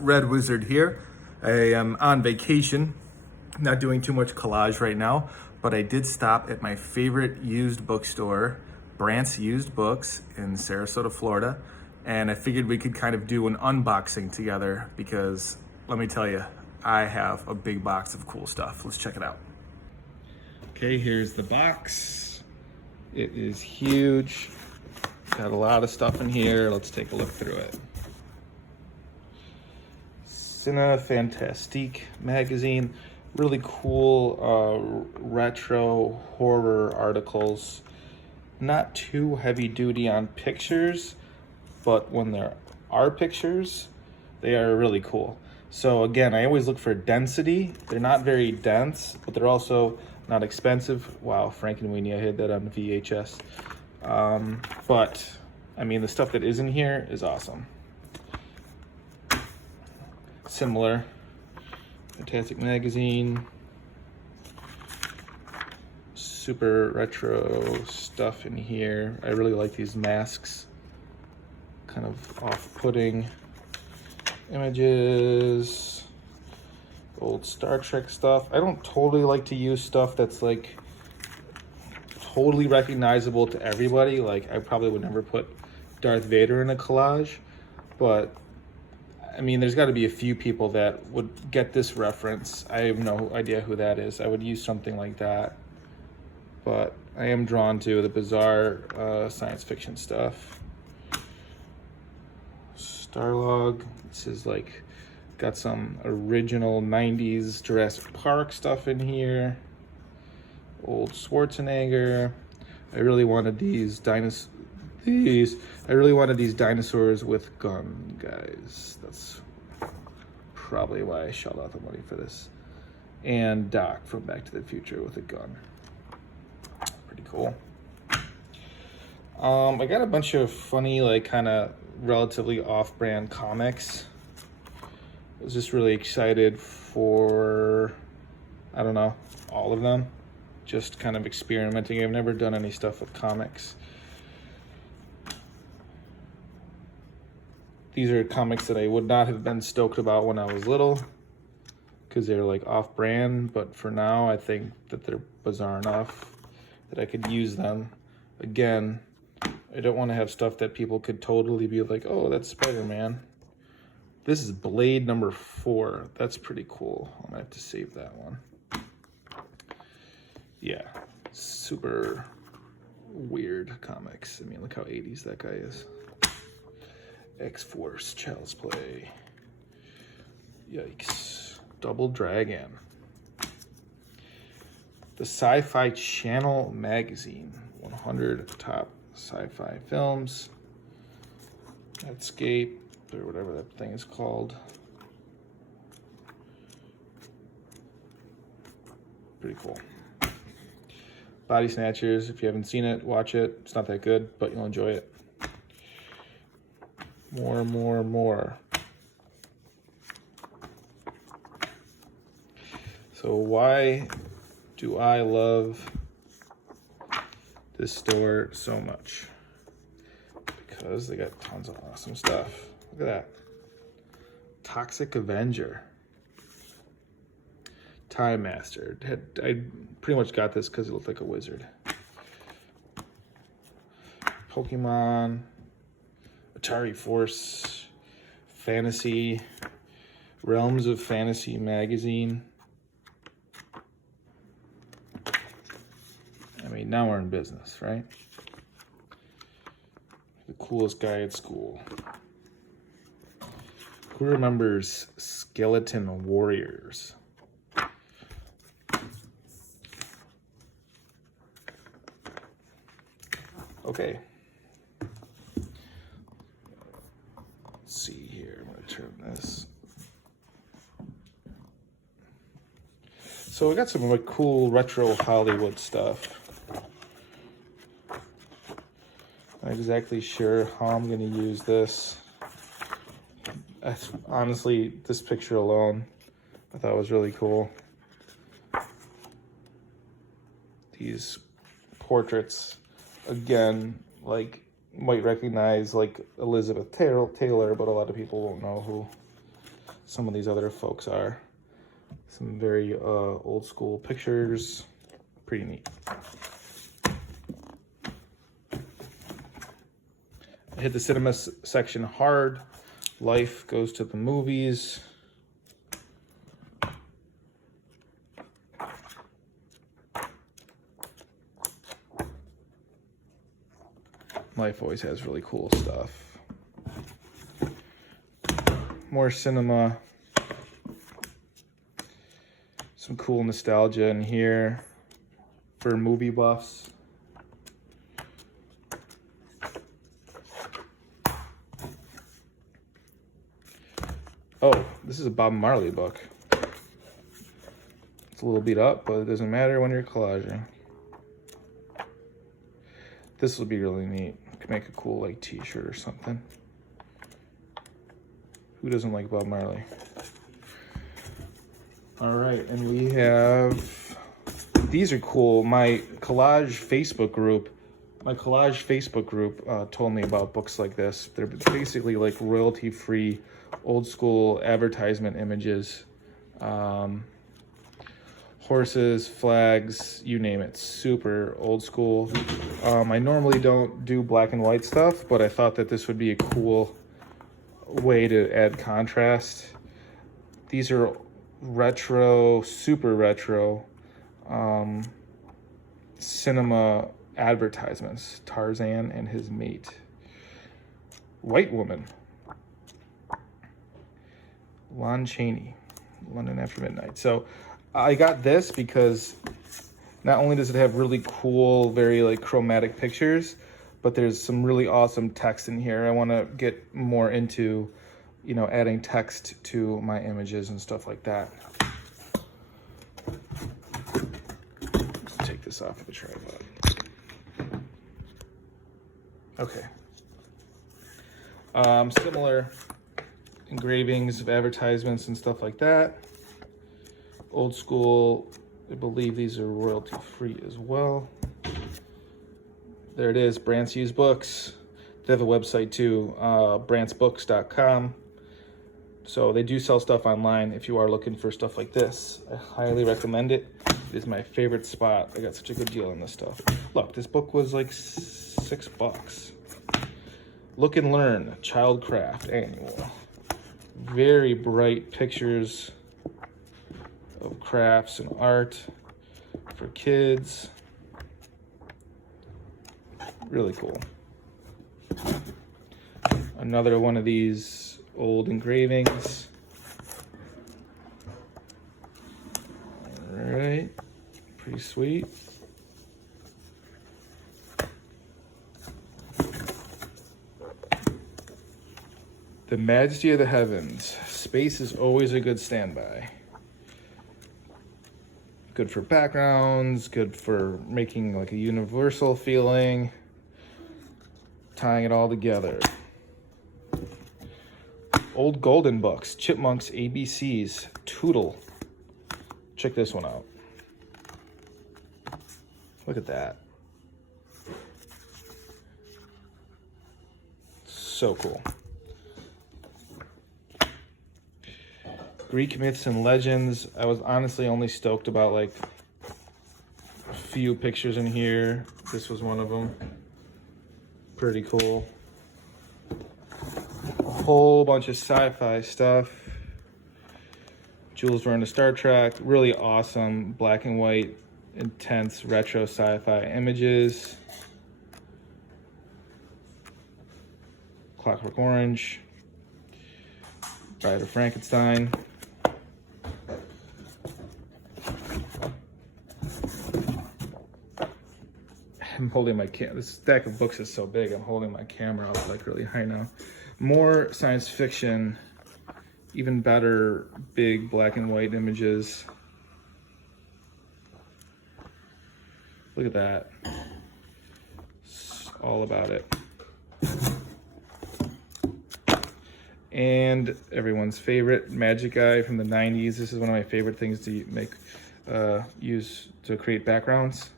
Red Wizard here. I am on vacation, not doing too much collage right now, but I did stop at my favorite used bookstore, Brant's Used Books in Sarasota, Florida, and I figured we could kind of do an unboxing together because let me tell you, I have a big box of cool stuff. Let's check it out. Okay, here's the box. It is huge. Got a lot of stuff in here. Let's take a look through it. Cine Fantastique magazine, really cool retro horror articles. Not too heavy duty on pictures, but when there are pictures, they are really cool. So again, I always look for density. They're not very dense, but they're also not expensive. Wow, Frankenweenie, I had that on VHS. But I mean, the stuff that is in here is awesome. Similar, Fantastic magazine, super retro stuff in here. I really like these masks, kind of off-putting images, old Star Trek stuff. I don't totally like to use stuff that's like totally recognizable to everybody. Like I probably would never put Darth Vader in a collage, but I mean, there's got to be a few people that would get this reference. I have no idea who that is. I would use something like that. But I am drawn to the bizarre science fiction stuff. Starlog. This is like, got some original 90s Jurassic Park stuff in here. Old Schwarzenegger. I really wanted these dinosaurs. I really wanted these dinosaurs with gun, guys. That's probably why I shelled out the money for this. And Doc from Back to the Future with a gun. Pretty cool. I got a bunch of funny, like kind of relatively off-brand comics. I was just really excited for, I don't know, all of them. Just kind of experimenting. I've never done any stuff with comics. These are comics that I would not have been stoked about when I was little because they're like off-brand, but for now I think that they're bizarre enough that I could use them. Again, I don't want to have stuff that people could totally be like, oh, that's Spider-Man. This is Blade number 4. That's pretty cool. I'm gonna have to save that one. Yeah, super weird comics. I mean, look how 80s that guy is. X-Force, Child's Play. Yikes. Double Dragon. The Sci-Fi Channel magazine. 100 top sci-fi films. Netscape, or whatever that thing is called. Pretty cool. Body Snatchers. If you haven't seen it, watch it. It's not that good, but you'll enjoy it. More. So why do I love this store so much? Because they got tons of awesome stuff. Look at that. Toxic Avenger. Time Master. I pretty much got this because it looked like a wizard. Pokemon. Atari Force, Fantasy, Realms of Fantasy magazine. I mean, now we're in business, right? The coolest guy at school. Who remembers Skeleton Warriors? Okay. See here, I'm gonna turn this. So we got some like cool retro Hollywood stuff. Not exactly sure how I'm gonna use this. Honestly, this picture alone, I thought was really cool. These portraits, again, like might recognize like Elizabeth Taylor, but a lot of people won't know who some of these other folks are. Some very old school pictures, pretty neat. I hit the cinema section hard. Life goes to the movies. Life always has really cool stuff. More cinema. Some cool nostalgia in here for movie buffs. Oh, this is a Bob Marley book. It's a little beat up, but it doesn't matter when you're collaging. This will be really neat. Could make a cool like t-shirt or something. Who doesn't like Bob Marley? All right, and we have, these are cool. My collage Facebook group told me about books like this. They're basically like royalty-free, old school advertisement images. Horses, flags, you name it, super old school. I normally don't do black and white stuff, but I thought that this would be a cool way to add contrast. These are retro, super retro cinema advertisements. Tarzan and his mate. White Woman. Lon Chaney, London After Midnight. So I got this because not only does it have really cool, very like chromatic pictures, but there's some really awesome text in here. I want to get more into, you know, adding text to my images and stuff like that. Let's take this off of the tripod. Okay. Similar engravings of advertisements and stuff like that. Old school, I believe these are royalty free as well. There it is, Brant's Used Books. They have a website too, brantsbooks.com. So they do sell stuff online if you are looking for stuff like this. I highly recommend it. It is my favorite spot. I got such a good deal on this stuff. Look, this book was like $6. Look and Learn, Childcraft Annual. Very bright pictures of crafts and art for kids. Really cool. Another one of these old engravings. All right, pretty sweet. The Majesty of the Heavens. Space is always a good standby. Good for backgrounds, good for making like a universal feeling, tying it all together. Old Golden Books, Chipmunks, ABCs, Tootle. Check this one out. Look at that. So cool. Greek myths and legends. I was honestly only stoked about like a few pictures in here. This was one of them. Pretty cool. A whole bunch of sci-fi stuff. Jules Verne to Star Trek. Really awesome black and white, intense retro sci-fi images. Clockwork Orange. Bride of Frankenstein. I'm holding my camera. This stack of books is so big, I'm holding my camera up like really high now. More science fiction, even better, big black and white images. Look at that. It's all about it. And everyone's favorite Magic Eye from the 90s. This is one of my favorite things to make, use to create backgrounds.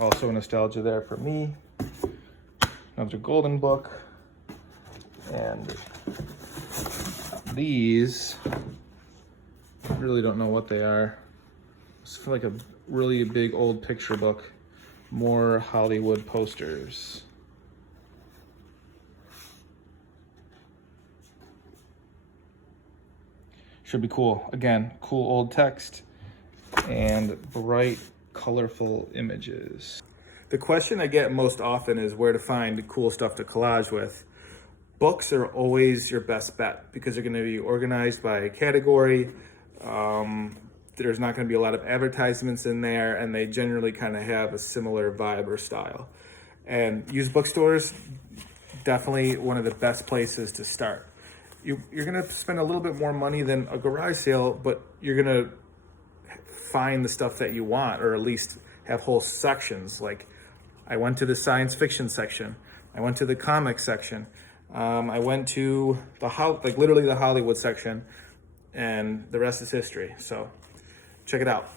Also nostalgia there for me. Another golden book. And these, I really don't know what they are. It's for like a really big old picture book. More Hollywood posters. Should be cool. Again, cool old text and bright, colorful images. The question I get most often is where to find cool stuff to collage with. Books are always your best bet because they're going to be organized by category. There's not going to be a lot of advertisements in there, and they generally kind of have a similar vibe or style. And used bookstores, definitely one of the best places to start. You're going to spend a little bit more money than a garage sale, but you're going to find the stuff that you want, or at least have whole sections. Like I went to the science fiction section. I went to the comic section. I went to literally the Hollywood section, and the rest is history. So check it out.